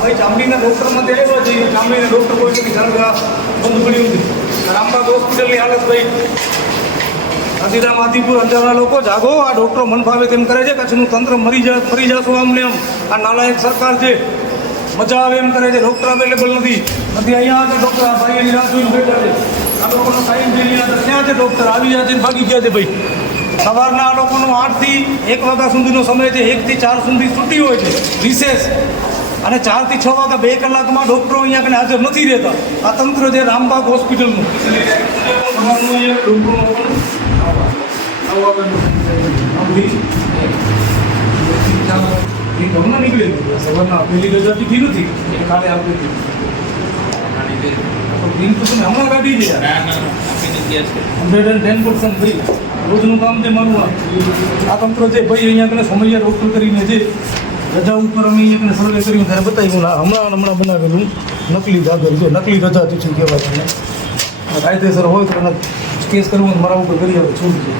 ભાઈ ચામડીના ડૉક્ટરમાં આવ્યા છીએ, ચામડીના ડૉક્ટર કોઈ નથી કારણ બંધ પડ્યું નથી. રામબાગ હોસ્પિટલની હાલત ભાઈ ગાંધીધામ આદિપુર અંજારના લોકો જાગો. આ ડૉક્ટરો મન ફાવે તેમ કરે છે. કચ્છનું તંત્ર મરી જશો આમને આમ. આ નાલાયક સરકાર છે, મજા આવે એમ કરે છે. ડૉક્ટર અવેલેબલ નથી. અહીંયા છે ડૉક્ટર, આ ભાઈ એની રાહ જોઈને બેઠા છે. આ લોકોનો ટાઈમ છે ક્યાં છે ડૉક્ટર? આવી ગયા છે ભાગી ગયા છે ભાઈ. સવારના આ લોકોનો 8 થી 1 વાગ્યા સુધીનો સમય છે. 1 થી 4 સુધી છૂટી હોય છે, રિસેસ. અને 4 થી 6 વાગ્યા 2 કલાકમાં ડૉક્ટરો અહીંયા કને હાજર નથી રહેતા. આ તંત્ર છે રામબાગ હોસ્પિટલનું. હમણાં નીકળે સવારના પહેલી રજા દીધી નથી, કાલે આપી દીધી તો તમે હમણાં કાઢી છે. 110% ભાઈ રોજનું કામ છે મારું. આ તંત્ર છે ભાઈ અહીંયા કને સમયે ડૉક્ટર કરીને છે રજા ઉપર અમે અહીંયા કને સર્વે કર્યું ત્યારે બતાવ્યું. હમણાં બનાવેલું નકલી જાગર છે, નકલી રજા ટીચિંગ કહેવાય. કાયદેસર હોય તો એને કેસ કરવું મારા ઉપર કરી આવે છૂટ છે.